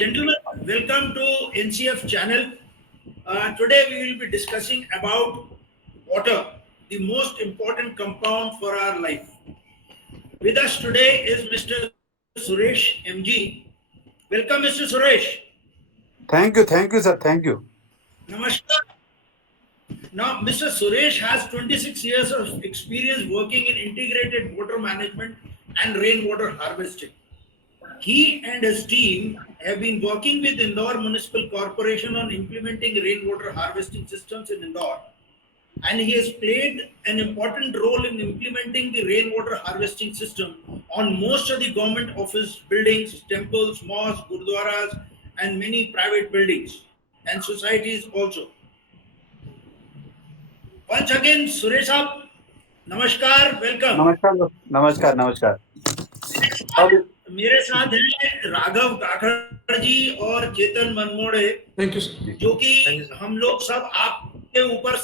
Gentlemen, welcome to NCF channel. Today we will be discussing about water, the most important compound for our life. With us today is Mr. Suresh MG. Welcome, Mr. Suresh. Thank you, sir. Thank you. Namaskar. Now, Mr. Suresh has 26 years of experience working in integrated water management and rainwater harvesting. He and his team have been working with Indore Municipal Corporation on implementing rainwater harvesting systems in Indore, and he has played an important role in implementing the rainwater harvesting system on most of the government office buildings, temples, mosques, gurdwaras, and many private buildings and societies also. Once again, Suresh Saab, Namaskar, welcome. नमस्कार। अब मेरे साथ हैं राघव काकड़ जी और Chetan Manmode. Thank you sir. जो कि हम लोग सब आपके ऊपर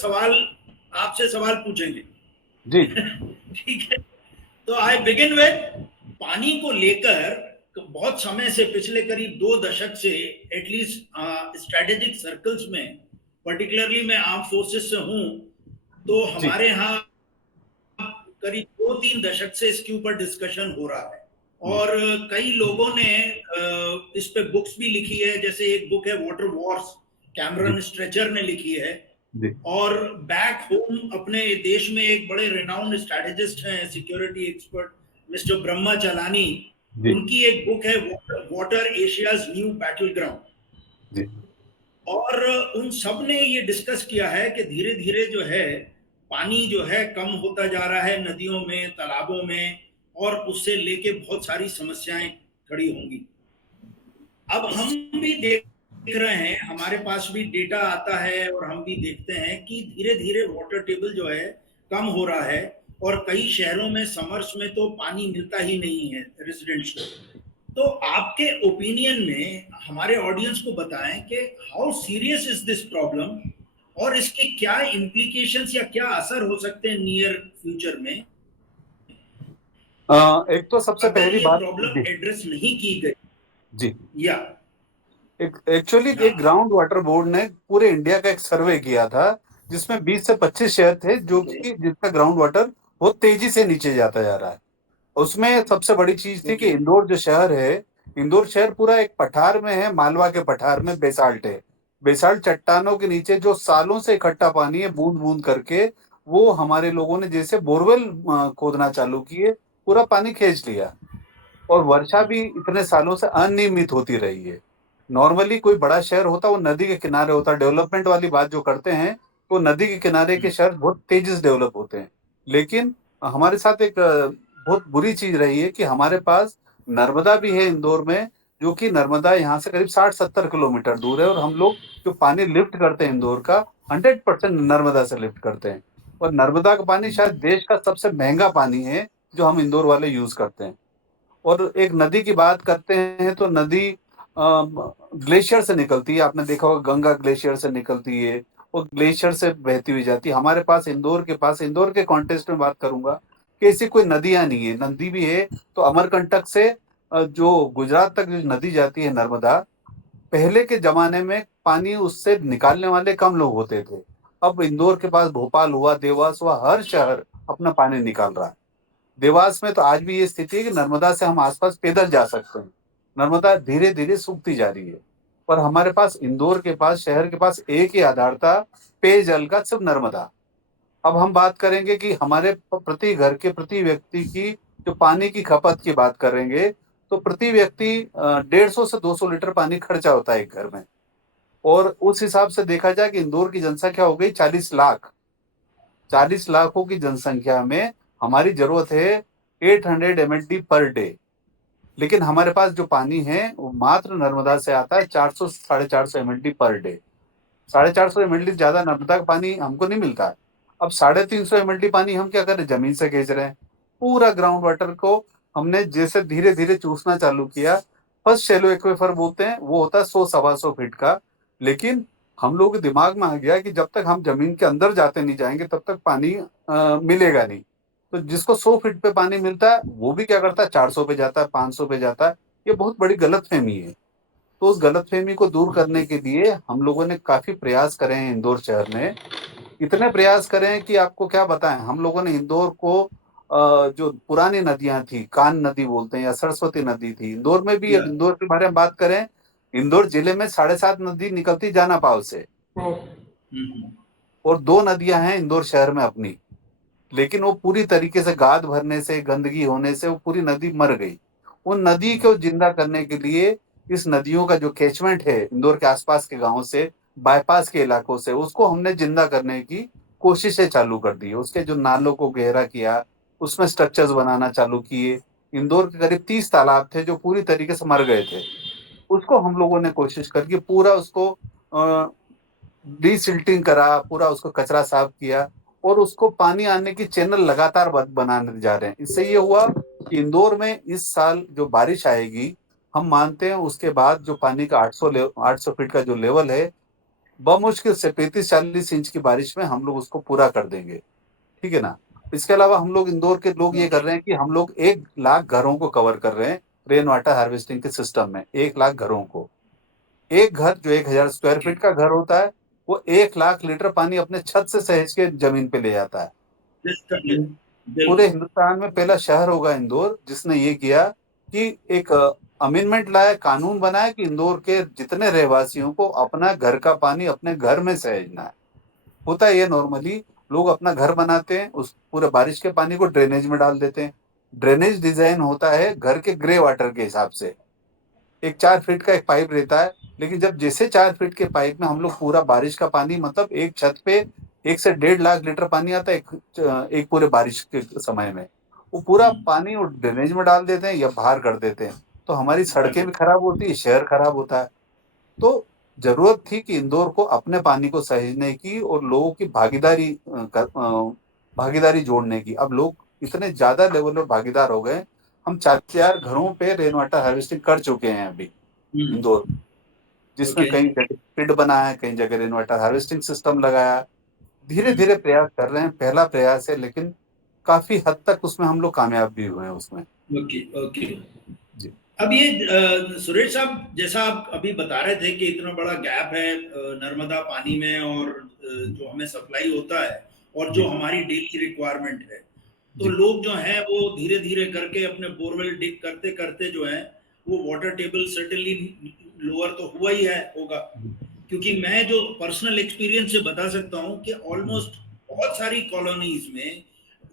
आपसे सवाल पूछेंगे। जी ठीक है, तो आई बिगिन विद पानी को लेकर बहुत समय से, पिछले करीब 2 दशक से एटलीस्ट स्ट्रेटेजिक सर्कल्स में, पर्टिकुलरली मैं आर्म फोर्सेस से हूं, तो हमारे यहाँ करीब 2-3 दशक से इसके ऊपर डिस्कशन हो रहा है और कई लोगों ने इस पे बुक्स भी लिखी है। जैसे एक बुक है वाटर वॉर्स, कैमरन स्ट्रेचर ने लिखी है, और बैक होम अपने देश में एक बड़े रिनाउंड स्ट्रेटेजिस्ट हैं, सिक्योरिटी एक्सपर्ट मिस्टर ब्रह्मा चलानी, उनकी एक बुक है water Asia's new battle ground. और उन सब ने ये डिस्कस किया है कि धीरे धीरे जो है पानी जो है कम होता जा रहा है नदियों में, तालाबों में, और उससे लेके बहुत सारी समस्याएं खड़ी होंगी। अब हम भी देख रहे हैं, हमारे पास भी डेटा आता है और हम भी देखते हैं कि धीरे धीरे वाटर टेबल जो है कम हो रहा है, और कई शहरों में समर्स में तो पानी मिलता ही नहीं है रेजिडेंशियल। तो आपके ओपिनियन में हमारे ऑडियंस को बताएं कि how serious is this problem और इसके क्या इम्प्लीकेशंस या क्या असर हो सकते हैं नियर फ्यूचर में। एक तो सबसे पहली बात, प्रॉब्लम एड्रेस नहीं की गई जी, या एक्चुअली एक ग्राउंड वाटर बोर्ड ने पूरे इंडिया का एक सर्वे किया था जिसमें 20 से 25 शहर थे जो कि जिसका ग्राउंड वाटर बहुत तेजी से नीचे जाता जा रहा है। उसमें सबसे बड़ी चीज थी कि इंदौर जो शहर है, इंदौर शहर पूरा एक पठार में है, मालवा के पठार में बेसाल्ट है। बेसाल्ट चट्टानों के नीचे जो सालों से इकट्ठा पानी है, बूंद बूंद करके, वो हमारे लोगों ने जैसे बोरवेल खोदना चालू किए, पूरा पानी खींच लिया। और वर्षा भी इतने सालों से अनियमित होती रही है। नॉर्मली कोई बड़ा शहर होता वो नदी के किनारे होता, डेवलपमेंट वाली बात जो करते हैं तो नदी के किनारे के शहर बहुत तेजी से डेवलप होते हैं। लेकिन हमारे साथ एक बहुत बुरी चीज रही है कि हमारे पास नर्मदा भी है इंदौर में, जो कि नर्मदा यहाँ से करीब 60-70 किलोमीटर दूर है, और हम लोग जो पानी लिफ्ट करते हैं इंदौर का 100% नर्मदा से लिफ्ट करते हैं। और नर्मदा का पानी शायद देश का सबसे महंगा पानी है जो हम इंदौर वाले यूज करते हैं। और एक नदी की बात करते हैं तो नदी ग्लेशियर से निकलती है। आपने देखा होगा गंगा ग्लेशियर से निकलती है, और ग्लेशियर से बहती हुई जाती है। हमारे पास इंदौर के कॉन्टेक्स्ट में बात करूंगा कि ऐसी कोई नदियां नहीं है। नदी भी है तो अमरकंटक से जो गुजरात तक जो नदी जाती है नर्मदा, पहले के जमाने में पानी उससे निकालने वाले कम लोग होते थे। अब इंदौर के पास भोपाल हुआ, देवास हुआ, हर शहर अपना पानी निकाल रहा है। देवास में तो आज भी ये स्थिति है कि नर्मदा से हम आसपास पैदल जा सकते हैं। नर्मदा धीरे धीरे सूखती जा रही है, पर हमारे पास इंदौर के पास, शहर के पास एक ही आधार था पेयजल का, सिर्फ नर्मदा। अब हम बात करेंगे कि हमारे प्रति घर के प्रति व्यक्ति की जो पानी की खपत की बात करेंगे तो प्रति व्यक्ति 150 से 200 लीटर पानी खर्चा होता है एक घर में। और उस हिसाब से देखा जाए कि इंदौर की जनसंख्या हो गई 40 लाख। 40 लाखों की जनसंख्या में हमारी जरूरत है 800 MLD पर डे, लेकिन हमारे पास जो पानी है वो मात्र नर्मदा से आता है 400-450 MLD पर डे। 450 MLD ज्यादा नर्मदा का पानी हमको नहीं मिलता है। अब 350 MLD पानी हम क्या कर रहे हैं, जमीन से खींच रहे हैं। पूरा ग्राउंड वाटर को हमने जैसे धीरे धीरे चूसना चालू किया। फर्स्ट शैलो एक्वेफर बोलते हैं, वो होता है 100-125 फीट का, लेकिन हम लोग के दिमाग में आ गया कि जब तक हम जमीन के अंदर जाते नहीं जाएंगे तब तक पानी मिलेगा नहीं। तो जिसको 100 फीट पे पानी मिलता है वो भी क्या करता है, 400 पे जाता है, 500 पे जाता है। ये बहुत बड़ी गलतफहमी है। तो उस गलतफहमी को दूर करने के लिए हम लोगों ने काफी प्रयास करे हैं इंदौर शहर में। इतने प्रयास करे हैं कि आपको क्या बताएं, हम लोगों ने इंदौर को जो पुरानी नदियां थी, कान नदी बोलते हैं या सरस्वती नदी थी इंदौर में भी, या अब इंदौर के बारे में बात करें, इंदौर जिले में 7.5 नदी निकलती जाना पाव से, हम्म, और 2 नदियां हैं इंदौर शहर में अपनी। लेकिन वो पूरी तरीके से गाद भरने से, गंदगी होने से वो पूरी नदी मर गई। उन नदी को जिंदा करने के लिए इस नदियों का जो कैचमेंट है इंदौर के आसपास के गांव से, बाईपास के इलाकों से, उसको हमने जिंदा करने की कोशिशें चालू कर दी। उसके जो नालों को गहरा किया, उसमें स्ट्रक्चर्स बनाना चालू किए। इंदौर के करीब 30 तालाब थे जो पूरी तरीके से मर गए थे, उसको हम लोगों ने कोशिश करके पूरा उसको डिसिल्टिंग करा, पूरा उसको कचरा साफ किया, और उसको पानी आने की चैनल लगातार बनाने जा रहे हैं। इससे ये हुआ कि इंदौर में इस साल जो बारिश आएगी, हम मानते हैं उसके बाद जो पानी का 800 फीट का जो लेवल है, बमुश्किल से 35-40 इंच की बारिश में हम लोग उसको पूरा कर देंगे। ठीक है ना। इसके अलावा हम लोग इंदौर के लोग ये ओके। कर रहे हैं कि हम लोग 1 लाख घरों को कवर कर रहे हैं रेन वाटर हार्वेस्टिंग के सिस्टम में। 1 लाख घरों को, एक घर जो 1,000 स्क्वायर फीट का घर होता है, वो 1 लाख लीटर पानी अपने छत से सहेज के जमीन पे ले जाता है। पूरे बिल्कुल। हिंदुस्तान में पहला शहर होगा इंदौर जिसने ये किया कि एक अमेंडमेंट लाया, कानून बनाया कि इंदौर के जितने रहवासियों को अपना घर का पानी अपने घर में सहेजना है। होता है ये नॉर्मली, लोग अपना घर बनाते हैं, उस पूरे बारिश के पानी को ड्रेनेज में डाल देते हैं। ड्रेनेज डिजाइन होता है घर के ग्रे वाटर के हिसाब से। एक 4 फीट का एक पाइप रहता है, लेकिन जब जैसे 4 फीट के पाइप में हम लोग पूरा बारिश का पानी, मतलब एक छत पे 1 से 1.5 लाख लीटर पानी आता है एक पूरे बारिश के समय में, वो पूरा हम्म, पानी वो ड्रेनेज में डाल देते हैं या बाहर कर देते हैं। तो हमारी सड़कें भी खराब होती है, शहर खराब होता है। तो जरूरत थी कि इंदौर को अपने पानी को सहेजने की और लोगों की भागीदारी जोड़ने की। अब लोग इतने ज्यादा लेवल पर भागीदार हो गए, हम 4 घरों पे रेन वाटर हार्वेस्टिंग कर चुके हैं अभी इंदौर, जिसमें ओके। कई जगह पिंड बनाया है, कई जगह रेन वाटर हार्वेस्टिंग सिस्टम लगाया। धीरे धीरे प्रयास कर रहे हैं, पहला प्रयास है, लेकिन काफी हद तक उसमें हम लोग कामयाब भी हुए हैं उसमें। ओके। ओके। जी अब ये सुरेश साहब, जैसा आप अभी बता रहे थे कि इतना बड़ा गैप है नर्मदा पानी में और जो हमें सप्लाई होता है और जो जी हमारी डेली रिक्वायरमेंट है, तो जी लोग जो हैं वो धीरे धीरे करके अपने बोरवेल डिग करते करते जो है वो वाटर टेबल सर्टेनली लोअर तो हुआ ही है, होगा। क्योंकि मैं जो पर्सनल एक्सपीरियंस से बता सकता हूँ कि ऑलमोस्ट बहुत सारी कॉलोनीज में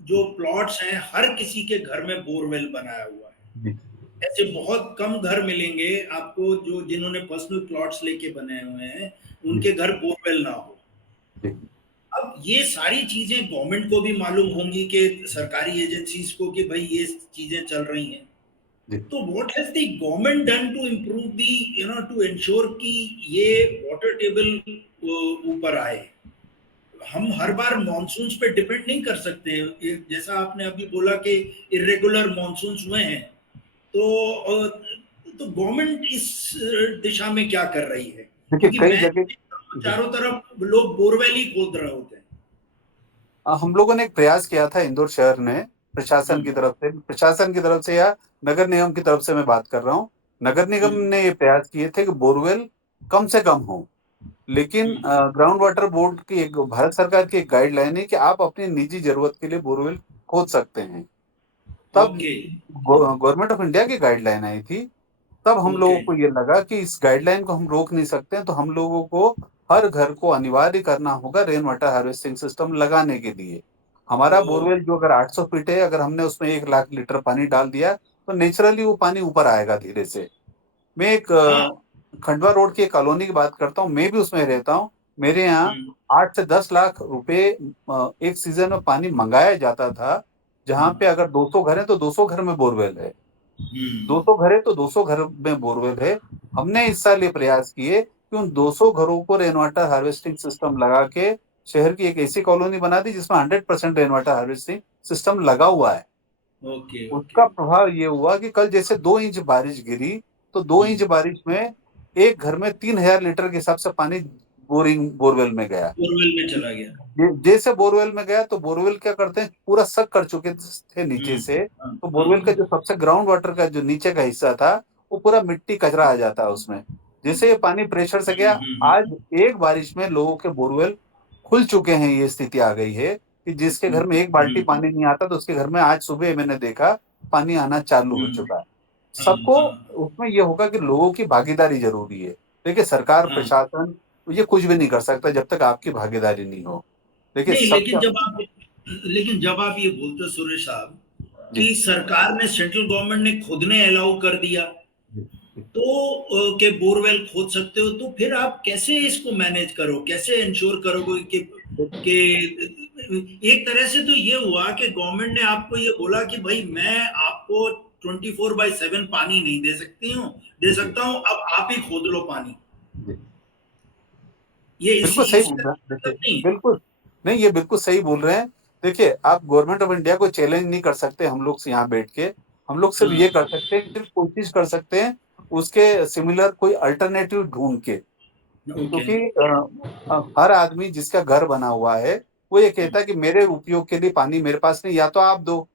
जो प्लॉट्स हैं हर किसी के घर में बोरवेल बनाया हुआ है। जी ऐसे बहुत कम घर मिलेंगे आपको जो जिन्होंने पर्सनल प्लॉट्स लेके बने हुए हैं जी उनके घर बोरवेल ना हो। जी अब ये सारी चीजें गवर्नमेंट को भी मालूम होंगी कि सरकारी एजेंसीज को कि भाई ये चीजें चल रही हैं। जी तो what has the government done to improve the, to ensure कि ये वाटर टेबल ऊपर आए। हम हर बार मॉनसून्स पे डिपेंड नहीं कर सकते हैं। जैसा आपने अभी बोला कि इरेगुलर मॉनसून्स हुए हैं, तो तो गवर्नमेंट इस दिशा में क्या कर रही है? देखिए क्योंकि कई मैं जगह। देखता हूं जी चारों तरफ लोग बोरवेल ही खोद रहे होते हैं। हम लोगों ने एक प्रयास किया था इंदौर शहर ने, हम्म, प्रशासन की तरफ से या नगर निगम की तरफ से मैं बात कर रहा हूँ। नगर निगम हम्म, ने ये प्रयास किए थे कि बोरवेल कम से कम हो, लेकिन हम्म, ग्राउंड वाटर बोर्ड की एक, भारत सरकार की एक गाइडलाइन है कि आप अपनी निजी जरूरत के लिए बोरवेल खोद सकते हैं। तब ओके। गवर्नमेंट ऑफ इंडिया की गाइडलाइन आई थी। तब हम ओके। लोगों को ये लगा कि इस गाइडलाइन को हम रोक नहीं सकते हैं, तो हम लोगों को हर घर को अनिवार्य करना होगा रेन वाटर हार्वेस्टिंग सिस्टम लगाने के लिए। हमारा ओ, बोरवेल जो अगर 800 फीट है, अगर हमने उसमें 1 लाख लीटर पानी डाल दिया, तो नेचुरली वो पानी ऊपर आएगा धीरे से। मैं एक हाँ। खंडवा रोड की एक कॉलोनी की बात करता हूँ, मैं भी उसमें रहता हूँ। मेरे यहाँ हम्म, 8 से 10 लाख रुपए एक सीजन में पानी मंगाया जाता था। जहाँ पे अगर 200 घर है तो 200 घर में बोरवेल है, हम्म, 200 घर है तो 200 घर में बोरवेल है। हमने इस साल ये प्रयास किए कि उन 200 घरों को रेन वाटर हार्वेस्टिंग सिस्टम लगा के शहर की एक ऐसी कॉलोनी बना दी जिसमें 100% रेन वाटर हार्वेस्टिंग सिस्टम लगा हुआ है। ओके। ओके। उसका प्रभाव ये हुआ कि कल जैसे 2 इंच बारिश गिरी, तो 2 इंच बारिश में एक घर में 3,000 लीटर के हिसाब से पानी बोरवेल में गया। बोरवेल में चला गया। जैसे बोरवेल में गया तो बोरवेल क्या करते हैं, पूरा सक कर चुके थे नीचे से। हाँ, तो हाँ, बोरवेल का जो सबसे ग्राउंड वाटर का जो नीचे का हिस्सा था, वो पूरा मिट्टी कचरा आ जाता है उसमें। जैसे ये पानी प्रेशर से गया, आज हम्म। एक बारिश में लोगों के बोरवेल खुल चुके हैं। ये स्थिति आ गई है कि जिसके घर में एक बाल्टी हम्म। पानी नहीं आता, तो उसके घर में आज सुबह मैंने देखा पानी आना चालू हो चुका है। हाँ सबको हाँ उसमें ये होगा कि लोगों की भागीदारी जरूरी है। देखिए, सरकार हाँ। प्रशासन ये कुछ भी नहीं कर सकता जब तक आपकी भागीदारी नहीं हो। देखिए नहीं, सबका। लेकिन जब आप ये बोलते हो सुरेश साहब जी कि सरकार ने, सेंट्रल गवर्नमेंट ने खुद ने अलाउ कर दिया जी जी तो के बोरवेल खोद सकते हो, तो फिर आप कैसे इसको मैनेज करो, कैसे इंश्योर करोगे कि एक तरह से तो ये हुआ कि गवर्नमेंट ने आपको ये बोला कि भाई मैं आपको 24/7 पानी नहीं दे जी सकता हूं, अब आप ही खोद लो पानी। जी। ये बिल्कुल सही बोल इसका रहे हैं। मतलब देखिए, नहीं है। बिल्कुल नहीं, ये बिल्कुल सही बोल रहे हैं। देखिए, आप गवर्नमेंट ऑफ इंडिया को चैलेंज नहीं कर सकते हम लोग से यहाँ बैठ के। हम लोग सिर्फ ये हाँ। कर सकते हैं, सिर्फ कोशिश कर सकते हैं उसके सिमिलर कोई अल्टरनेटिव ढूंढ के। ओके। क्योंकि हर आदमी जिसका घर बना हुआ है, वो ये कहता है कि मेरे उपयोग के लिए पानी मेरे पास नहीं, या तो आप दो।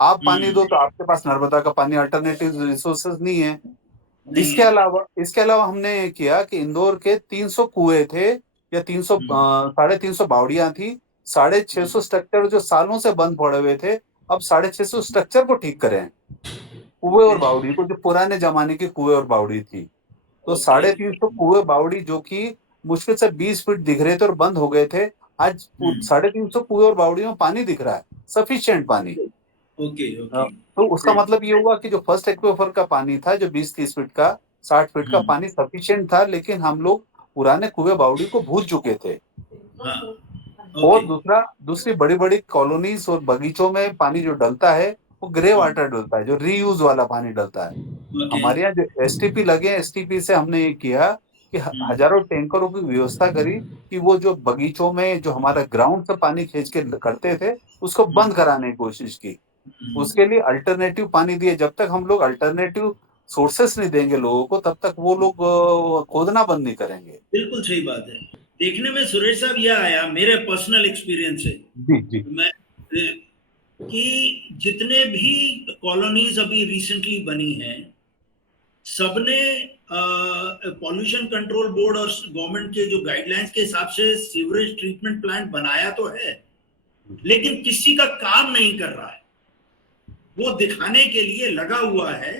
आप पानी दो, हम्म। तो आपके पास नर्मदा का पानी, अल्टरनेटिव रिसोर्सेज नहीं है। नहीं है। इसके अलावा हमने ये किया कि इंदौर के 300 कुएं थे, या 300 हम्म। 350 बावड़ियां थी। 650 स्ट्रक्चर जो सालों से बंद पड़े हुए थे, अब 650 स्ट्रक्चर को ठीक करें। कुएं ओके और बावड़ी को, जो पुराने जमाने की कुएं और बावड़ी थी, तो ओके। 350 कुएं बावड़ी जो कि मुश्किल से 20 फीट दिख रहे थे और बंद हो गए थे, आज हम्म। 350 कुएं और बावड़ी में पानी दिख रहा है, सफिशिएंट पानी। ओके अ, ओके। तो उसका मतलब ये हुआ कि जो फर्स्ट एक्वेफर का पानी था, जो 20-30 फीट का, 60 फीट का हम्म। पानी सफिशिएंट था, लेकिन हम लोग पुराने कुएं बावड़ी को भूल चुके थे। हाँ। और ओके दूसरी बड़ी बड़ी कॉलोनीज और बगीचों में पानी जो डलता है, वो ग्रे वाटर डलता है, जो रीयूज वाला पानी डलता है। ओके। हमारे यहाँ जो एसटीपी लगे हैं, एसटीपी से हमने ये किया कि हजारों टैंकरों की व्यवस्था करी कि वो जो बगीचों में जो हमारा ग्राउंड से पानी खींच के करते थे, उसको बंद कराने की कोशिश की। उसके लिए अल्टरनेटिव पानी दिए। जब तक हम लोग अल्टरनेटिव सोर्सेस नहीं देंगे लोगों को, तब तक वो लोग खोदना बंद नहीं करेंगे। बिल्कुल सही बात है। देखने में सुरेश साहब यह आया मेरे पर्सनल एक्सपीरियंस से, जी जी मैं कि जितने भी कॉलोनीज अभी रिसेंटली बनी हैं, सबने पॉल्यूशन कंट्रोल बोर्ड और गवर्नमेंट के जो गाइडलाइंस के हिसाब से सीवरेज ट्रीटमेंट प्लांट बनाया तो है, लेकिन किसी का काम नहीं कर रहा है। वो दिखाने के लिए लगा हुआ है,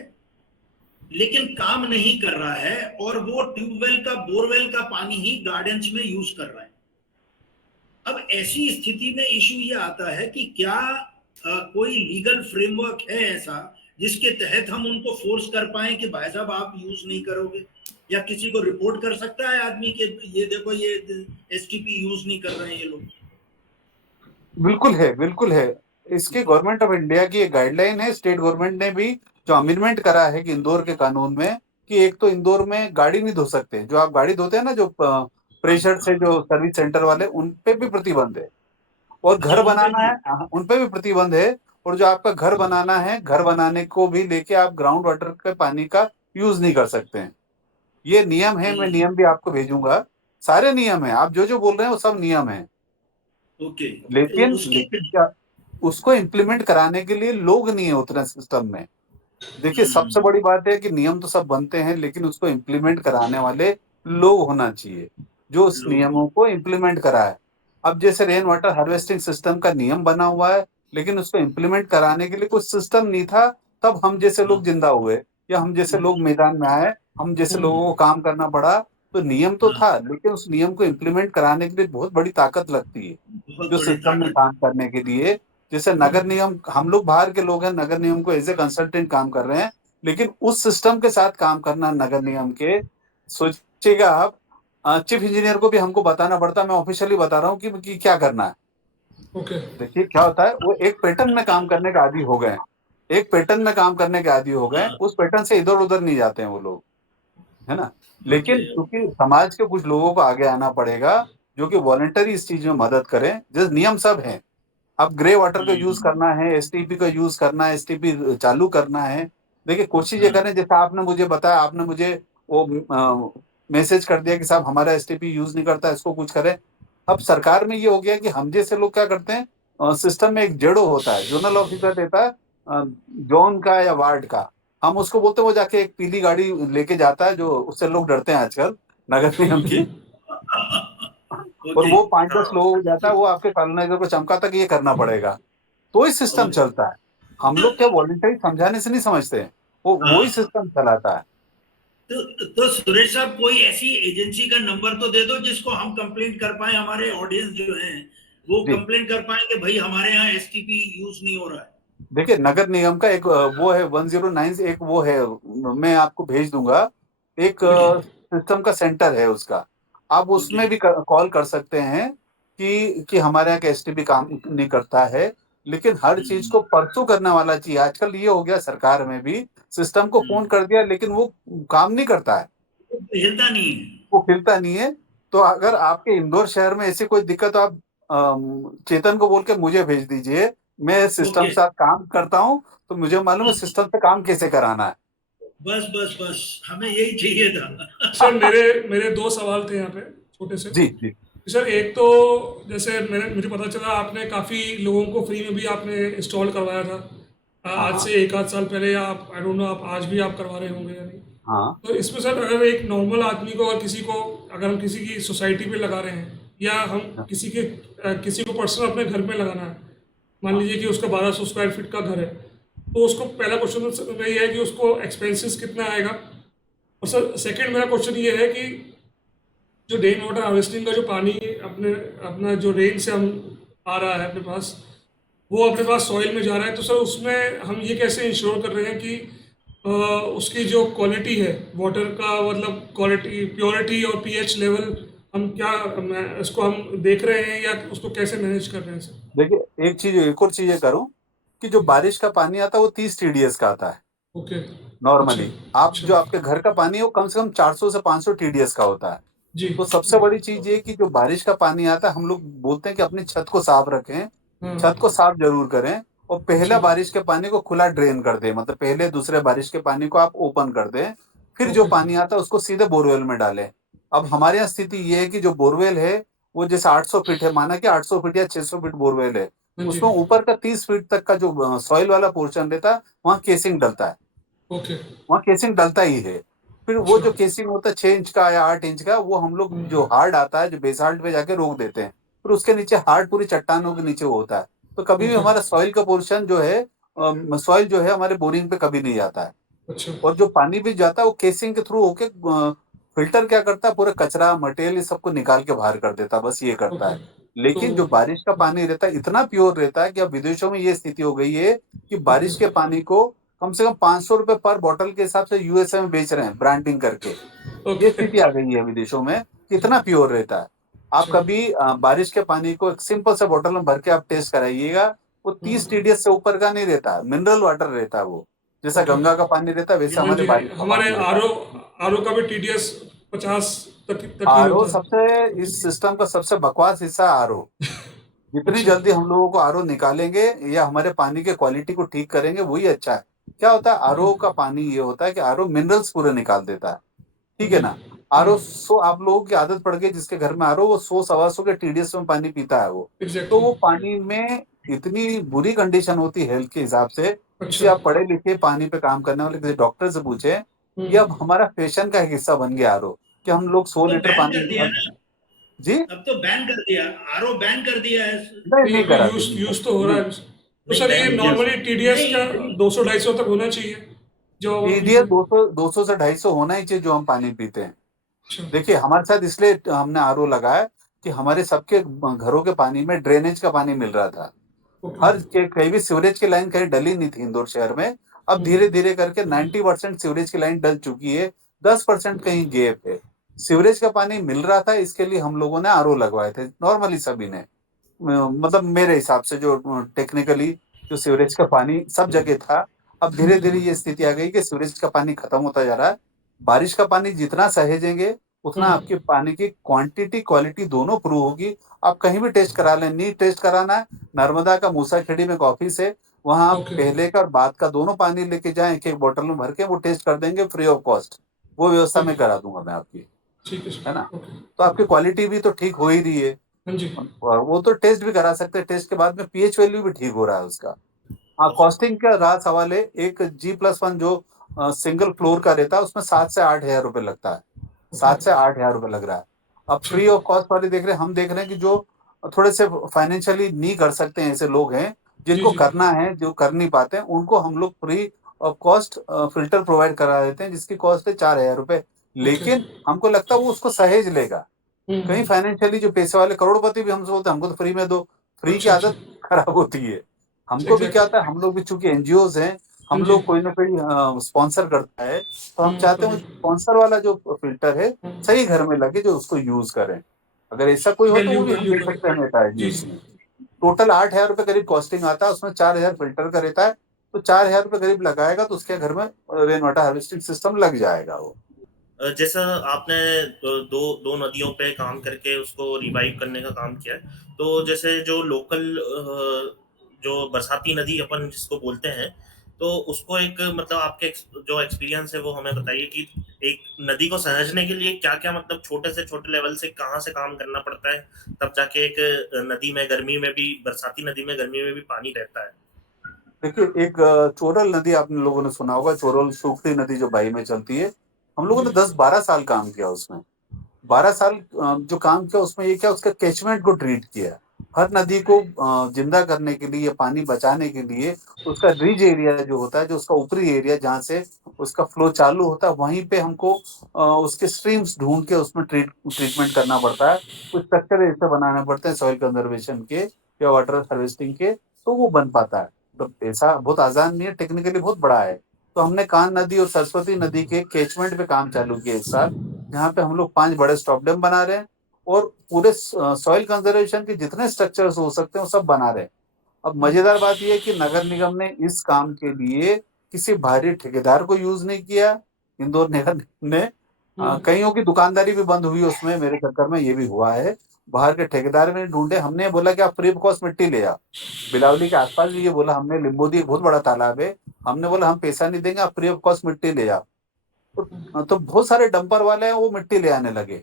लेकिन काम नहीं कर रहा है, और वो ट्यूबवेल का, बोरवेल का पानी ही गार्डन्स में यूज कर रहा है। अब ऐसी स्थिति में इशू ये आता है कि क्या कोई लीगल फ्रेमवर्क है ऐसा जिसके तहत हम उनको फोर्स कर पाए कि भाई साहब आप यूज नहीं करोगे, या किसी को रिपोर्ट कर सकता है आदमी के ये देखो ये एसटीपी यूज नहीं कर रहे हैं ये लोग। बिल्कुल है, बिल्कुल है। इसके गवर्नमेंट ऑफ इंडिया की एक गाइडलाइन है। स्टेट गवर्नमेंट ने भी जो अमेंडमेंट करा है कि इंदौर के कानून में, कि एक तो इंदौर में गाड़ी नहीं धो सकते। जो आप गाड़ी धोते हैं ना, जो हाँ प्रेशर से, हाँ। जो सर्विस सेंटर वाले, उन पे भी प्रतिबंध है। और अच्छा, घर उन पे बनाना भी। है, हाँ, उन पे भी प्रतिबंध है। और जो आपका घर बनाना है, घर बनाने को भी लेके आप ग्राउंड वाटर के पानी का यूज नहीं कर सकते हैं। ये नियम है, मैं नियम भी आपको भेजूंगा। सारे नियम है, आप जो जो बोल रहे हैं वो सब नियम है। ओके। लेकिन उसके। लेकिन क्या, उसको इम्प्लीमेंट कराने के लिए लोग नहीं है उतने सिस्टम में। देखिए, सबसे हम्म। बड़ी बात है कि नियम तो सब बनते हैं, लेकिन उसको इम्प्लीमेंट कराने वाले लोग होना चाहिए, जो उस लोग। नियमों को इम्प्लीमेंट कराए। अब जैसे रेन वाटर हार्वेस्टिंग सिस्टम का नियम बना हुआ है, लेकिन उसको इम्प्लीमेंट कराने के लिए कुछ सिस्टम नहीं था। तब हम जैसे हाँ। लोग जिंदा हुए, या हम जैसे लोग मैदान में आए, हम जैसे लोगों को काम करना पड़ा। तो नियम तो हाँ। था, लेकिन उस नियम को इम्प्लीमेंट कराने के लिए बहुत बड़ी ताकत लगती है, बहुत जो बड़ी सिस्टम में ताकत। काम करने के लिए। जैसे नगर निगम, हम लोग बाहर के लोग हैं, नगर निगम को एज ए कंसल्टेंट काम कर रहे हैं, लेकिन उस सिस्टम के साथ काम करना नगर निगम के, सोचिएगा आप, चीफ इंजीनियर को भी हमको बताना पड़ता है। मैं ऑफिशियली बता रहा हूँ कि क्या करना है। ओके। देखिए क्या होता है, वो एक पैटर्न में काम करने का आदी हो गए हैं। एक पैटर्न में काम करने के आदी हो गए हैं, हाँ। उस पैटर्न से इधर उधर नहीं जाते हैं वो लोग, है ना। ओके। लेकिन क्योंकि समाज के कुछ लोगों को आगे आना पड़ेगा, जो कि वॉलंटरी इस चीज में मदद करें। जैसे नियम सब है, अब ग्रे वाटर का यूज हम्म। करना है, एसटीपी का यूज करना है, एसटीपी चालू करना है। देखिए, कोशिश ये हाँ। करें, जैसे आपने मुझे बताया, आपने मुझे वो मैसेज कर दिया कि साहब हमारा एसटीपी यूज नहीं करता, इसको कुछ करें। अब सरकार में ये हो गया कि हम जैसे लोग क्या करते हैं, सिस्टम में एक जेडो होता है, जोनल ऑफिसर रहता है, जोन का या वार्ड का। हम उसको बोलते हैं, वो जाके एक पीली गाड़ी लेके जाता है, जो उससे लोग डरते हैं आजकल, नगर निगम की। और ओके। वो 5-10 लोग हो जाता है, वो आपके कॉलोनाइजर को चमकाता कि ये करना पड़ेगा। तो ही सिस्टम ओके। चलता है। हम लोग क्या वॉलंटरी समझाने से नहीं समझते हैं, वो ही हाँ, सिस्टम चलाता है। तो सुरेश साहब, कोई ऐसी एजेंसी का नंबर तो दे दो जिसको हम कंप्लेंट कर पाए, हमारे ऑडियंस जो हैं वो जी, कंप्लेंट कर पाए कि भाई हमारे यहाँ एसटीपी यूज नहीं हो रहा है। देखिए नगर निगम का एक वो है 109, एक वो है, मैं आपको भेज दूंगा। एक ओके। सिस्टम का सेंटर है उसका, आप ओके। उसमें भी कॉल कर सकते हैं कि हमारे यहाँ का एसटीपी काम नहीं करता है। लेकिन हर चीज हम्म। को परसू करने वाला चाहिए। आजकल ये हो गया सरकार में भी, सिस्टम को फोन हम्म। कर दिया लेकिन वो काम नहीं करता है, वो हिलता नहीं है। वो खिलता नहीं है। तो अगर आपके इंदौर शहर में ऐसी कोई दिक्कत हो, आप चेतन को बोल के मुझे भेज दीजिए। मैं सिस्टम ओके। के साथ काम करता हूँ, तो मुझे मालूम है सिस्टम पे काम कैसे कराना बस बस बस, हमें यही चाहिए था। सर, है। मेरे मेरे दो सवाल थे यहाँ पे, छोटे से। जी जी। सर, एक तो जैसे मुझे पता चला आपने काफ़ी लोगों को फ्री में भी आपने इंस्टॉल करवाया था। हाँ आज हाँ से एक आध साल पहले, या आप आई डोंट नो आप आज भी आप करवा रहे होंगे या नहीं। हाँ तो इसमें सर, अगर एक नॉर्मल आदमी को, अगर हम किसी की सोसाइटी पे लगा रहे हैं, या हम हाँ किसी को पर्सनल अपने घर में लगाना है, मान हाँ। लीजिए कि उसका 1200 स्क्वायर फीट का घर है, तो उसको पहला क्वेश्चन तो ये है कि उसको एक्सपेंसेस कितना आएगा। और सर, सेकंड मेरा क्वेश्चन ये है कि जो रेन वाटर हार्वेस्टिंग का जो पानी अपने अपना जो रेन से हम आ रहा है अपने पास, वो अपने पास सॉइल में जा रहा है, तो सर उसमें हम ये कैसे इंश्योर कर रहे हैं कि उसकी जो क्वालिटी है वाटर का, मतलब क्वालिटी, प्योरिटी और पीएच लेवल, हम क्या इसको हम देख रहे हैं, या उसको कैसे मैनेज कर रहे हैं सर? देखिए एक और चीज ये करूँ कि जो बारिश का पानी आता है वो 30 टीडीएस का आता है ओके। अच्छा। नॉर्मली। आप अच्छा। जो आपके घर का पानी है वो कम से कम 400 से 500 टीडीएस का होता है। जी। तो सबसे बड़ी चीज ये कि जो बारिश का पानी आता है, हम लोग बोलते हैं कि अपनी छत को साफ रखें, हाँ। छत को साफ जरूर करें। और अच्छा। पहले बारिश के पानी को खुला ड्रेन कर दें, मतलब पहले दूसरे बारिश के पानी को आप ओपन कर दें। फिर जो ओके। पानी आता है उसको सीधे बोरवेल में डालें। अब हमारे यहाँ स्थिति ये है कि जो बोरवेल है वो जैसे 800 फीट है, माना कि 800 फीट या 600 फीट बोरवेल है, हाँ जी। उसमें ऊपर का 30 फीट तक का जो सॉइल वाला पोर्शन रहता है वहाँ केसिंग डलता है, ओके। वहाँ केसिंग डलता ही है। फिर वो अच्छा। जो केसिंग होता है 6 इंच का या 8 इंच का, वो हम लोग जो हार्ड आता है, जो बेसाल्ट पे जाके रोक देते हैं। फिर उसके नीचे हार्ड पूरी चट्टानों के नीचे वो होता है। तो कभी भी ओके। हमारा सॉइल का पोर्शन जो है, सॉइल जो है हमारे बोरिंग पे कभी नहीं जाता है। अच्छा। और जो पानी भी जाता है वो केसिंग के थ्रू होके फिल्टर क्या करता है, पूरे कचरा मटेरियल ये सबको निकाल के बाहर कर देता है, बस ये करता ओके। है। तो लेकिन जो बारिश का पानी रहता है इतना प्योर रहता है कि अब विदेशों में ये स्थिति हो गई है कि ओके। बारिश के पानी को कम से कम 500 रुपए पर बॉटल के हिसाब से यूएसए में बेच रहे हैं ब्रांडिंग करके। ये ओके। स्थिति आ गई है विदेशों में कि इतना प्योर रहता है। आप अच्छा। कभी बारिश के पानी को एक सिंपल सा बोतल में भर के आप टेस्ट कराइएगा, वो 30 हाँ। टीडीएस से ऊपर का नहीं रहता, मिनरल वाटर रहता है वो। जैसा ओके। गंगा का पानी रहता है वैसा हाँ हमारे जी, हाँ जी। बारिश का हमारे पानी रहता है। आरओ का भी टीडीएस 50 तक ही आरओ होता सबसे, इस है। सिस्टम का सबसे बकवास हिस्सा है आरओ। जितनी अच्छा। जल्दी हम लोगों को आरओ निकालेंगे या हमारे पानी के क्वालिटी को ठीक करेंगे वही अच्छा है। क्या होता है ओके। आरओ का पानी, ये होता है कि आरओ मिनरल्स पूरे निकाल देता है, ठीक है ओके। ना। हाँ। आरओ 100, आप लोगों की आदत पड़ गई जिसके घर में आरओ, वो 100 सवा 100 के टीडीएस में पानी पीता है वो। तो एग्जैक्टली। वो पानी में इतनी बुरी कंडीशन होती है हेल्थ के हिसाब से। अच्छा। किसी आप पढ़े लिखे पानी पे काम करने वाले किसी डॉक्टर से पूछे, ये अब हम्म। हमारा फैशन का एक हिस्सा बन गया आरओ, कि हम लोग 100 लीटर बैन पानी। कर दिया ना। जी। अब तो बैन कर दिया, आरओ बैन कर दिया है। नहीं नहीं, नहीं अभी कराते, यूज नहीं यूज तो हो कराते, रहा नहीं। है। तो नहीं, सर, ये बैन किया। नॉर्मली टीडीएस नहीं, का 200-250 तक होना चाहिए, जो हम टीडीएस पीते हैं। 200 से 250 होना ही चाहिए जो हम पानी पीते हैं। अच्छा। देखिए हमारे साथ इसलिए हमने आरओ लगाया कि हमारे सबके घरों के पानी में ड्रेनेज का पानी मिल रहा था। ओके। हर के कहीं भी सीवरेज की लाइन कहीं डली नहीं थी इंदौर शहर में। अब धीरे हम्म। धीरे करके 90% सीवरेज की लाइन डल चुकी है, 10% कहीं गैप है। सीवरेज का पानी मिल रहा था, इसके लिए हम लोगों ने आरओ लगवाए थे नॉर्मली सभी ने। मतलब मेरे हिसाब से जो टेक्निकली जो सीवरेज का पानी सब जगह था। अब धीरे धीरे ये स्थिति आ गई कि सीवरेज का पानी खत्म होता जा रहा है। बारिश का पानी जितना सहेजेंगे उतना हम्म। आपके पानी की क्वांटिटी क्वालिटी दोनों प्रूव होगी। आप कहीं भी टेस्ट करा लें, नहीं टेस्ट कराना है, नर्मदा का मूसाखेड़ी में एक ऑफिस है, वहां आप ओके। पहले का और बाद का दोनों पानी लेके जाएं, एक एक बोतल में भर के वो टेस्ट कर देंगे फ्री ऑफ कॉस्ट। वो व्यवस्था ठीक मैं है। करा दूंगा मैं आपकी, ठीक है है ना। सर। ओके। तो आपकी क्वालिटी भी तो ठीक हो ही रही है। हाँ जी। और वो तो टेस्ट भी करा सकते हैं, टेस्ट के बाद में पीएच वैल्यू भी ठीक हो रहा है उसका। हाँ, कॉस्टिंग का रहा सवाल है। एक G+1 जो सिंगल फ्लोर का रहता है, उसमें 7 से 8 हज़ार रुपए लगता है, ओके 7 से 8 हज़ार रुपए लग रहा है। अब अच्छा फ्री ऑफ कॉस्ट वाली देख रहे हैं, हम देख रहे हैं कि जो थोड़े से फाइनेंशियली नहीं कर सकते हैं, ऐसे लोग हैं जी जिनको जी करना है, जो कर नहीं पाते हैं, उनको हम लोग free of cost filter provide करा देते हैं, जिसकी कॉस्ट है 4 हज़ार रुपए। ओके लेकिन हमको लगता है वो उसको सहेज लेगा। कहीं हम्म, फाइनेंशियली जो पैसे वाले करोड़पति भी हमसे बोलते हैं हमको तो फ्री में दो, फ्री की अच्छा अच्छा आदत खराब होती है। हमको भी क्या एग्जैक्टली होता है, हम लोग भी चूंकि एनजीओज हैं, हम जी लोग कोई ना कोई स्पॉन्सर करता है, तो हम चाहते हैं प्रोजेक्ट स्पॉन्सर वाला जो फिल्टर है सही घर में लगे, जो उसको यूज करें। अगर ऐसा कोई हो तो वैल्यू वो भी हम वैल्यू दे कर सकते हैं, हमें एटॉर्नी जी जी उसमें। टोटल 8 हज़ार रुपए करीब कॉस्टिंग आता है, उसमें 4 हज़ार फिल्टर का रहता है, तो 4 हज़ार रुपए करीब लगाएगा तो उसके घर में रेन वाटर हार्वेस्टिंग सिस्टम लग जाएगा वो। जैसा आपने दो दो नदियों पे काम करके उसको रिवाइव करने का काम किया है, तो जैसे जो लोकल जो बरसाती नदी अपन जिसको बोलते हैं, तो उसको एक मतलब आपके जो एक्सपीरियंस है वो हमें बताइए कि एक नदी को समझने के लिए क्या क्या मतलब छोटे से छोटे लेवल से कहाँ से काम करना पड़ता है, तब जाके एक नदी में गर्मी में भी, बरसाती नदी में गर्मी में भी पानी रहता है। देखिए, एक चोरल नदी आपने लोगों ने सुना होगा, चोरल सूखती नदी जो बाई में चलती है। हम लोगों जी ने 10-12 साल काम किया उसमें। 12 साल जो काम किया उसमें ये क्या, उसका कैचमेंट को ट्रीट किया। हर नदी को जिंदा करने के लिए, पानी बचाने के लिए उसका रिज एरिया जो होता है, जो उसका ऊपरी एरिया जहाँ से उसका फ्लो चालू होता है, वहीं पे हमको उसके स्ट्रीम्स ढूंढ के उसमें ट्रीटमेंट करना पड़ता है। कुछ स्ट्रक्चर ऐसे बनाने पड़ते हैं सॉइल कंजर्वेशन के या वाटर हार्वेस्टिंग के, तो वो बन पाता है। तो ऐसा बहुत आसान नहीं है, टेक्निकली बहुत बड़ा है। तो हमने कान नदी और सरस्वती नदी के कैचमेंट पे काम चालू किया इस साल, जहाँ पे हम लोग 5 बड़े स्टॉप डैम बना रहे हैं, और पूरे सॉइल कंजर्वेशन के जितने स्ट्रक्चर्स हो सकते हैं वो सब बना रहे हैं। अब मजेदार बात यह है कि नगर निगम ने इस काम के लिए किसी बाहरी ठेकेदार को यूज नहीं किया। इंदौर नगर निगम ने कईयों की दुकानदारी भी बंद हुई उसमें, मेरे चक्कर में ये भी हुआ है। बाहर के ठेकेदार भी नहीं ढूंढे, हमने बोला कि आप फ्री ऑफ कॉस्ट मिट्टी ले आओ। बिलावली के आसपास भी ये बोला हमने, लिम्बोदी एक बहुत बड़ा तालाब है, हमने बोला हम पैसा नहीं देंगे, आप फ्री ऑफ कॉस्ट मिट्टी ले आओ। तो बहुत सारे डंपर वाले हैं वो मिट्टी ले आने लगे।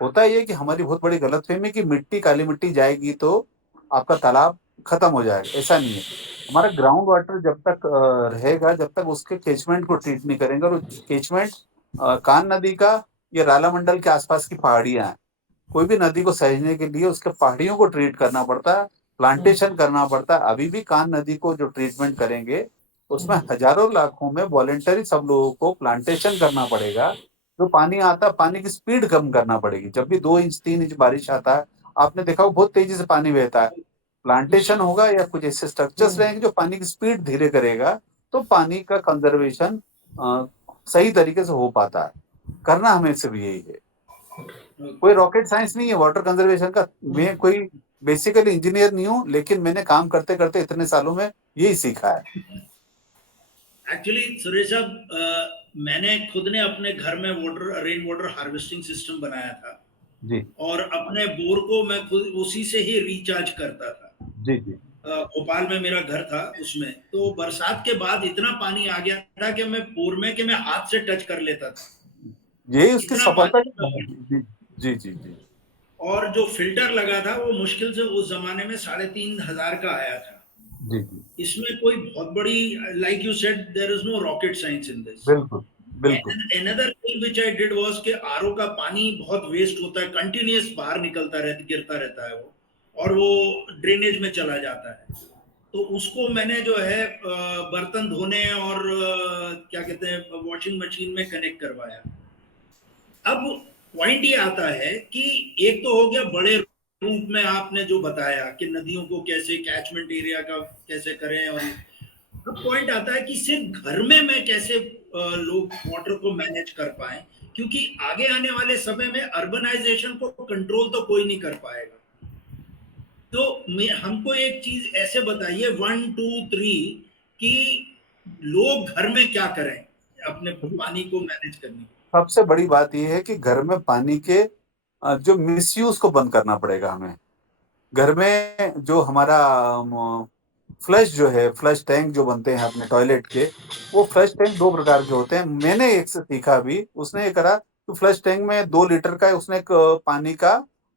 होता ये कि हमारी बहुत बड़ी गलतफहमी कि मिट्टी, काली मिट्टी जाएगी तो आपका तालाब खत्म हो जाएगा, ऐसा नहीं है। हमारा ग्राउंड वाटर जब तक रहेगा, जब तक उसके कैचमेंट को ट्रीट नहीं करेंगे, और कैचमेंट कान नदी का या राला मंडल के आसपास की पहाड़ियां हैं। कोई भी नदी को सहेजने के लिए उसके पहाड़ियों को ट्रीट करना पड़ता है, प्लांटेशन करना पड़ता है। अभी भी कान नदी को जो ट्रीटमेंट करेंगे उसमें हजारों लाखों में वॉलेंटरी सब लोगों को प्लांटेशन करना पड़ेगा। जो पानी आता है, पानी की स्पीड कम करना पड़ेगी। जब भी 2 इंच 3 इंच बारिश आता है, आपने देखा वो बहुत तेजी से पानी बहता है। प्लांटेशन होगा या कुछ ऐसे स्ट्रक्चर्स रहेंगे जो पानी की स्पीड धीरे करेगा, तो पानी का कंजर्वेशन सही तरीके से हो पाता है। करना हमें सिर्फ यही है, कोई रॉकेट साइंस नहीं है वाटर कंजर्वेशन का। मैं कोई बेसिकली इंजीनियर नहीं हूँ, लेकिन मैंने काम करते करते इतने सालों में यही सीखा है। एक्चुअली सुरेश साहब, मैंने खुद ने अपने घर में water rain water harvesting system बनाया था, जी और अपने बोर को मैं खुद उसी से ही रिचार्ज करता था। जी जी। भोपाल में मेरा घर था, उसमें तो बरसात के बाद इतना पानी आ गया था कि मैं बोर में कि मैं हाथ से टच कर लेता था, यही उसकी इतना सफलता की पानी। जी जी जी जी। और जो फिल्टर लगा था वो मुश्किल से उस जमाने में 3,500 का आया था। जी जी। इसमें कोई बहुत बड़ी, like you said, there is no rocket science in this. बिल्कुल बिल्कुल। Another thing which I did was कि आरओ का पानी बहुत वेस्ट होता है, कंटिन्यूस बाहर निकलता रहता, गिरता रहता है वो, और वो ड्रेनेज में चला जाता है। तो उसको मैंने जो है बर्तन धोने और क्या कहते हैं वॉशिंग मशीन में कनेक्ट करवाया। अब पॉइंट ये आता है कि एक तो हो गया बड़े रूप में आपने जो बताया कि नदियों को कैसे कैचमेंट एरिया का कैसे करें, और अब पॉइंट आता है कि सिर्फ घर में मैं कैसे लोग वाटर को मैनेज कर पाए, क्योंकि आगे आने वाले समय में अर्बनाइजेशन को कंट्रोल तो कोई नहीं कर पाएगा। तो हमको एक चीज ऐसे बताइए, 1 2 3, कि लोग घर में क्या करें अपने पानी को मैनेज करने के सबसे बड़ी बात यह है कि घर में पानी के जो मिसयूज को बंद करना पड़ेगा हमें। घर में जो हमारा फ्लश जो है, फ्लश टैंक जो बनते हैं अपने टॉयलेट के, वो फ्लश टैंक 2 प्रकार के होते हैं। मैंने एक से सीखा भी, उसने ये करा कि फ्लश टैंक में 2 लीटर का उसने एक पानी का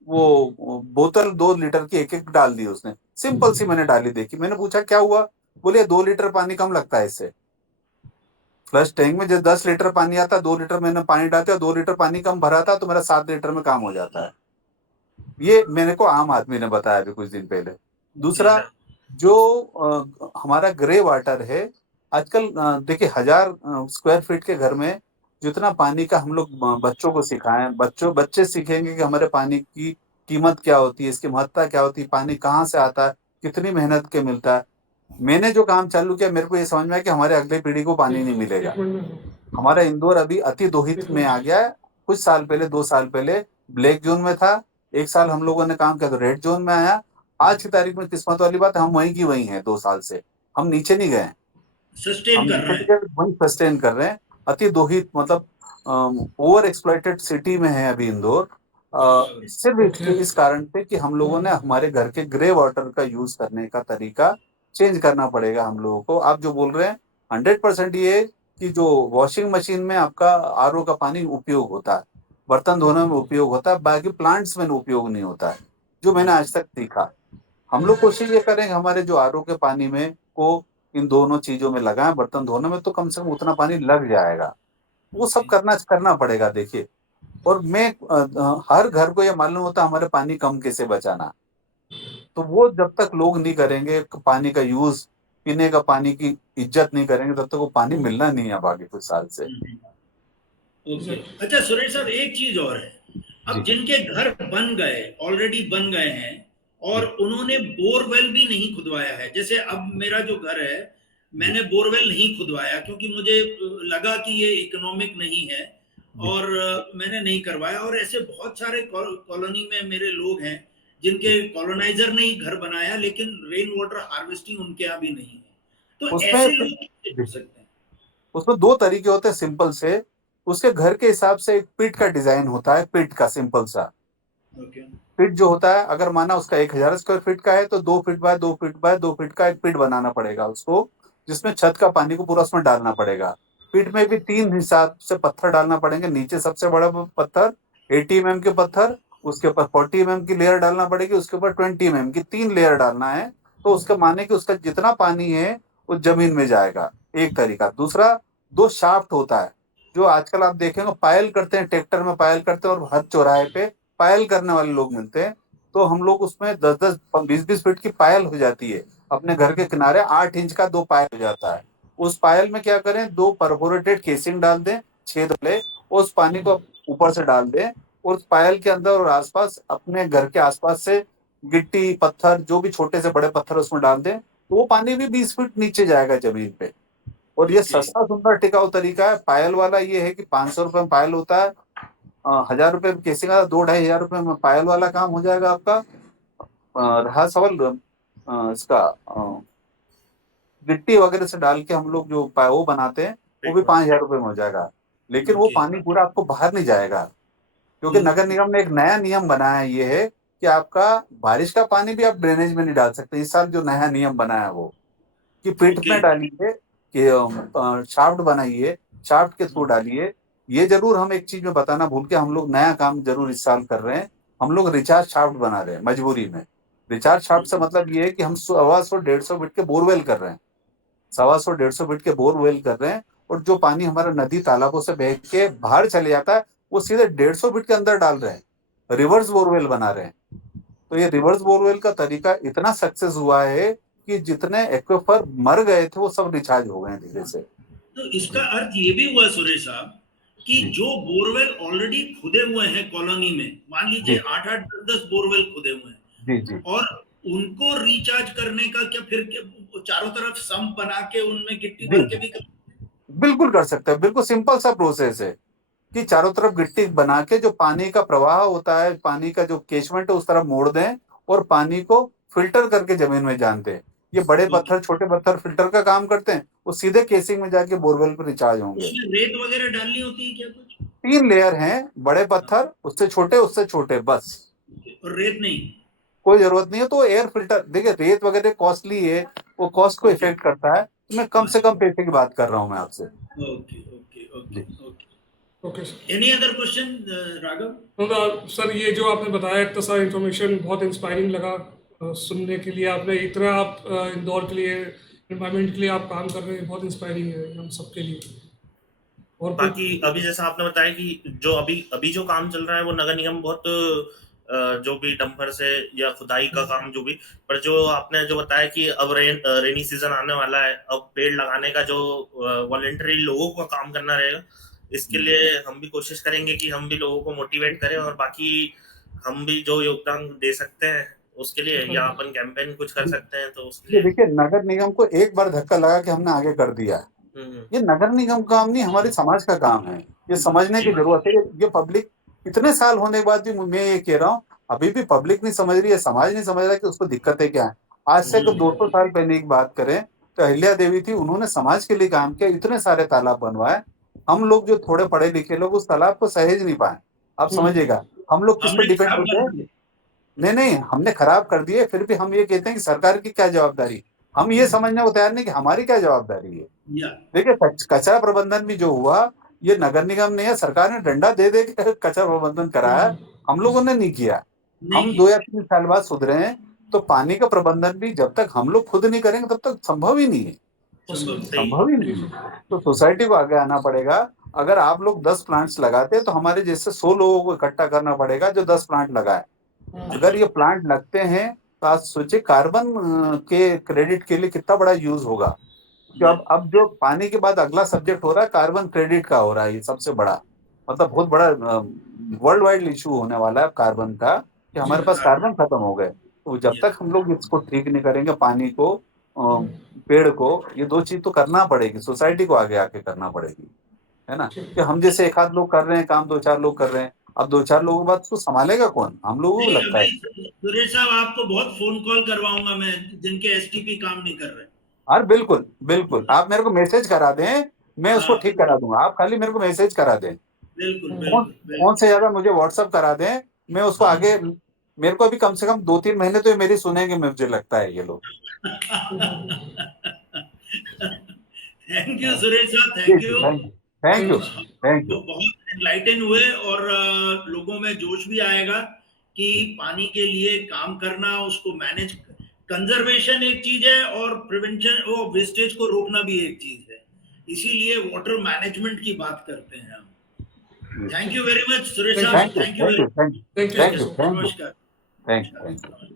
वो बोतल 2 लीटर की एक एक डाल दी उसने, सिंपल सी मैंने डाली, देखी, मैंने पूछा क्या हुआ, बोले 2 लीटर पानी कम लगता है इससे। फ्लश टैंक में जब 10 लीटर पानी आता है, 2 लीटर मैंने पानी डालते और 2 लीटर पानी कम भरा था तो मेरा 7 लीटर में काम हो जाता है। ये मेरे को आम आदमी ने बताया अभी कुछ दिन पहले। दूसरा, जो हमारा ग्रे वाटर है, आजकल देखिए 1000 स्क्वायर फीट के घर में जितना पानी का हम लोग बच्चों को सिखाएं, बच्चे सीखेंगे कि हमारे पानी की कीमत क्या होती है, इसकी महत्ता क्या होती है, पानी कहाँ से आता है, कितनी मेहनत के मिलता है। मैंने जो काम चालू किया, मेरे को ये समझ में आया कि हमारे अगले पीढ़ी को पानी नहीं मिलेगा। एक मिनट में हमारा इंदौर अभी अति दोहित में आ गया है। कुछ साल पहले, 2 साल पहले ब्लैक जोन में था। 1 साल हम लोगों ने काम किया तो रेड जोन में आया। आज की तारीख में किस्मत वाली बात है, हम वहीं की वहीं हैं। 2 साल से हम नीचे नहीं गए, सस्टेन हम कर नीचे रहे नहीं हैं। गए, वहीं सस्टेन कर रहे हैं। अति दोहित मतलब ओवर एक्सप्लॉइटेड सिटी में है अभी इंदौर। सिर्फ ओके इस कारण से कि हम लोगों ने हमारे घर के ग्रे वाटर का यूज करने का तरीका चेंज करना पड़ेगा हम लोगों को। आप जो बोल रहे हैं 100% ये है कि जो वॉशिंग मशीन में आपका आरओ का पानी उपयोग होता है, बर्तन धोने में उपयोग होता है, बाकी प्लांट्स में उपयोग नहीं होता है, जो मैंने आज तक सीखा। हम लोग कोशिश ये करेंगे हमारे जो आरओ के पानी में को इन दोनों चीजों में लगाएं। बर्तन धोने में तो कम से कम उतना पानी लग जाएगा, वो सब करना पड़ेगा। देखिए, और मैं हर घर को ये मालूम होता है हमारे पानी कम कैसे बचाना। तो वो जब तक लोग नहीं करेंगे, पानी का यूज, पीने का पानी की इज्जत नहीं करेंगे, तब तक वो पानी मिलना नहीं है अब आगे कुछ साल से। ओके। अच्छा सुरेश साहब, एक चीज और है, अब जी जिनके घर बन गए, ऑलरेडी बन गए हैं, और उन्होंने बोरवेल भी नहीं खुदवाया है, जैसे अब मेरा जो घर है, मैंने बोरवेल नहीं खुदवाया क्योंकि मुझे लगा कि ये इकोनॉमिक नहीं है, और मैंने नहीं करवाया। और ऐसे बहुत सारे कॉलोनी में मेरे लोग हैं जिनके कॉलोनाइजर ने ही घर बनाया, लेकिन रेन वाटर हार्वेस्टिंग उनके यहाँ भी नहीं है। तो उसमें ऐसे लोग कैसे कर सकते हैं? उसमें 2 तरीके होते हैं सिंपल से। उसके घर के हिसाब से एक पिट का डिजाइन होता है, पिट का सिंपल सा। ओके। पिट जो होता है, अगर माना उसका 1000 स्क्वायर फीट का है तो 2 feet by 2 feet by 2 feet का एक पिट बनाना पड़ेगा उसको, जिसमें छत का पानी को पूरा उसमें डालना पड़ेगा। पिट में भी 3 हिसाब से पत्थर डालना पड़ेंगे। नीचे सबसे बड़ा पत्थर 80 mm के पत्थर, उसके ऊपर 40 mm की लेयर डालना पड़ेगी, उसके ऊपर 20 mm की 3 लेयर डालना है। तो उसका माने कि उसका जितना पानी है वो जमीन में जाएगा, एक तरीका। दूसरा, 2 शाफ्ट होता है, जो आजकल आप देखेंगे पायल करते हैं, ट्रैक्टर में पायल करते हैं और हर चौराहे पे पायल करने वाले लोग मिलते हैं। तो हम लोग उसमें 10-10, 20-20 फीट की पायल हो जाती है। अपने घर के किनारे 8 इंच का 2 पायल हो जाता है। उस पायल में क्या करें, 2 परफोरेटेड केसिंग डाल दें, छेद वाले, उस पानी को ऊपर से डाल दें, और उस पायल के अंदर और आसपास, अपने घर के आसपास से गिट्टी पत्थर, जो भी छोटे से बड़े पत्थर उसमें डाल दें, तो वो पानी भी 20 फीट नीचे जाएगा जमीन पे। और ये ओके। सस्ता सुंदर टिकाऊ तरीका है। पायल वाला ये है कि 500 रुपए में पायल होता है, 1000 रुपए में केसिंग का, 2-2,500 रुपए में पायल वाला काम हो जाएगा आपका। रहा सवाल इसका, गिट्टी वगैरह से डाल के हम लोग जो वो बनाते हैं, वो भी 5,000 रुपए में हो जाएगा। लेकिन वो ओके। पानी पूरा आपको बाहर नहीं जाएगा, क्योंकि ओके। नगर निगम ने एक नया नियम बनाया है। ये है कि आपका बारिश का पानी भी आप ड्रेनेज में नहीं डाल सकते। इस साल जो नया नियम बनाया है वो, कि पिट ओके। में डालिए, कि शाफ्ट बनाइए, शाफ्ट के थ्रू डालिए। ये जरूर हम एक चीज में बताना भूल के, हम लोग नया काम जरूर इस साल कर रहे हैं। हम लोग रिचार्ज शाफ्ट बना रहे हैं मजबूरी में। रिचार्ज शाफ्ट से मतलब ये है कि हम 125-150 फीट के बोरवेल कर रहे हैं, 125-150 फीट के बोरवेल कर रहे हैं। और जो पानी हमारा नदी तालाबों से बह के बाहर चले जाता है, वो सीधे 150 फीट के अंदर डाल रहे हैं, रिवर्स बोरवेल बना रहे हैं। तो ये रिवर्स बोरवेल का तरीका इतना सक्सेस हुआ है कि जितने एक्वेफर मर गए थे वो सब रिचार्ज हो गए हैं धीरे से। तो इसका अर्थ ये भी हुआ सुरेश साहब कि जी जो बोरवेल ऑलरेडी खुदे हुए हैं कॉलोनी में, मान लीजिए जी 8-8, 10-10 बोरवेल खुदे हुए हैं, जी जी और उनको रिचार्ज करने का क्या फिर चारों तरफ सम्प बना के उनमें गिट्टी जी भर के जी, भी कर? बिल्कुल कर सकते हैं। बिल्कुल सिंपल सा प्रोसेस है कि चारों तरफ गिट्टी बना के जो पानी का प्रवाह होता है, पानी का जो केचमेंट है, उस तरफ मोड़ दें और पानी को फिल्टर करके जमीन में जान दें। ये बड़े ओके। पत्थर, छोटे पत्थर फिल्टर का काम करते हैं, वो सीधे केसिंग में जाके बोरवेल पर रिचार्ज होंगे। उसमें रेत वगैरह डालनी होती है क्या कुछ? 3 लेयर हैं, बड़े पत्थर, उससे छोटे, बस। और रेत नहीं? कोई जरूरत नहीं है। तो एयर फिल्टर, देखिए रेत वगैरह कॉस्टली है, वो कॉस्ट को ओके। इफेक्ट करता है। तो मैं कम से अच्छा। कम पैसे की बात कर रहा हूँ मैं आपसे। ओके ओके ओके जी okay. Okay sir. Any other question Raghav? तो सर ये जो आपने बताया इतना सारा इन्फॉर्मेशन बहुत इंस्पायरिंग लगा सुनने के लिए। आपने इतना आप इंदौर के लिए, एनवायरनमेंट के लिए आप काम कर रहे हैं, बहुत इंस्पायरिंग है हम सबके लिए। और बाकी अभी जैसा आपने बताया कि जो अभी जो काम चल रहा है वो नगर निगम बहुत जो भी डंपर से या खुदाई का काम जो भी, पर जो आपने जो बताया कि अब रेनी सीजन आने वाला है, अब पेड़ लगाने का जो वॉलेंटरी लोगों को काम करना रहेगा, इसके लिए हम भी कोशिश करेंगे कि हम भी लोगों को मोटिवेट करें, और बाकी हम भी जो योगदान दे सकते हैं उसके लिए, या अपन कैंपेन कुछ कर सकते हैं तो उसके ये लिए। देखिए, नगर निगम को एक बार धक्का लगा कि हमने आगे कर दिया। हम्म, ये नगर निगम का काम नहीं, हमारे समाज का काम है। ये समझने की जरूरत है। ये पब्लिक इतने साल होने के बाद भी मैं ये कह रहा हूँ, अभी भी पब्लिक नहीं समझ रही है, समाज नहीं समझ रहा कि उसको दिक्कतें क्या है। आज से अगर 200 साल पहले की बात करें तो अहिल्या देवी थी, उन्होंने समाज के लिए काम किया, इतने सारे तालाब बनवाए। हम लोग जो थोड़े पढ़े लिखे लोग उस तालाब को सहेज नहीं पाए। आप समझिएगा, हम लोग किस पे हमने डिपेंड खराब होते कर हैं। दिया। नहीं नहीं, हमने खराब कर दिए, फिर भी हम ये कहते हैं कि सरकार की क्या जवाबदारी। हम ये समझने को तैयार नहीं कि हमारी क्या जवाबदारी है। या देखिए, कचरा प्रबंधन भी जो हुआ, ये नगर निगम ने या सरकार ने डंडा दे दे के कचरा प्रबंधन कराया, हम लोगों ने नहीं किया। नहीं हम किया। 2 या 3 साल बाद सुधरे हैं। तो पानी का प्रबंधन भी जब तक हम लोग खुद नहीं करेंगे तब तक संभव ही नहीं है। संभव नहीं। सही। संभव ही नहीं है। तो सोसाइटी को आगे आना पड़ेगा। अगर आप लोग 10 प्लांट्स लगाते हैं तो हमारे जैसे 100 लोगों को इकट्ठा करना पड़ेगा जो 10 प्लांट लगाए। अगर ये प्लांट लगते हैं तो आप सोचिए कार्बन के क्रेडिट के लिए कितना बड़ा यूज होगा। कि या अब जो पानी के बाद अगला सब्जेक्ट हो रहा है कार्बन क्रेडिट का हो रहा है, ये सबसे बड़ा मतलब बहुत बड़ा वर्ल्ड वाइड इशू होने वाला है कार्बन का, कि हमारे पास कार्बन खत्म हो गए। तो जब या तक हम लोग इसको ठीक नहीं करेंगे, पानी को पेड़ को, ये 2 चीज तो करना पड़ेगी, सोसाइटी को आगे आके करना पड़ेगी, है ना। कि हम जैसे एक आध लोग कर रहे हैं काम, 2-4 लोग कर रहे हैं, अब 2-4 लोगों के बाद उसको संभालेगा कौन, हम लोगों को नहीं, लगता है। अभी सुरेश साहब आपको बहुत फोन कॉल करवाऊंगा मैं, जिनके एसटीपी काम नहीं कर रहे। हाँ बिल्कुल बिल्कुल, आप मेरे को मैसेज करा दें, मैं उसको हाँ, ठीक करा दूंगा। आप खाली मेरे को मैसेज करा दें, बिल्कुल फोन बिल्कुल फोन से बिल्कुल। ज्यादा मुझे व्हाट्सअप करा दें, मैं उसको हाँ। आगे। मेरे को अभी कम से कम 2-3 महीने तो ये मेरी सुनेंगे, मुझे लगता है ये लोग। थैंक यू सुरेश साहब, जी थैंक जी, you. Thank you thank you thank वो यू। बहुत एनलाइटन हुए, और लोगों में जोश भी आएगा कि पानी के लिए काम करना, उसको मैनेज, कंजर्वेशन एक चीज है और प्रिवेंशन, वो वेस्टेज को रोकना भी एक चीज है। इसीलिए वाटर मैनेजमेंट की बात करते हैं हम। Thank you very much Suresh साहब, thank you thank you thank very you thank you thank you thank much. You so much. Thank you नमस्कार। Thank you.